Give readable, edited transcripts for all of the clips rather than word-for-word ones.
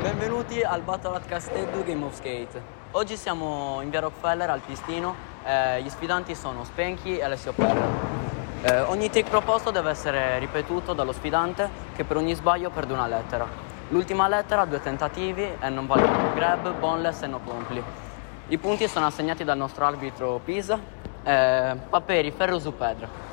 Benvenuti al Battle at Castello Game of Skate. Oggi siamo in via Rockefeller al pistino. Gli sfidanti sono Spanky e Alessio Perra. Ogni take proposto deve essere ripetuto dallo sfidante, che per ogni sbaglio perde una lettera. L'ultima lettera ha 2 tentativi e non valgono grab, boneless e no compli. I punti sono assegnati dal nostro arbitro Pisa. Paperi, ferro su pedra.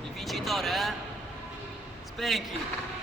Il vincitore è Spanky.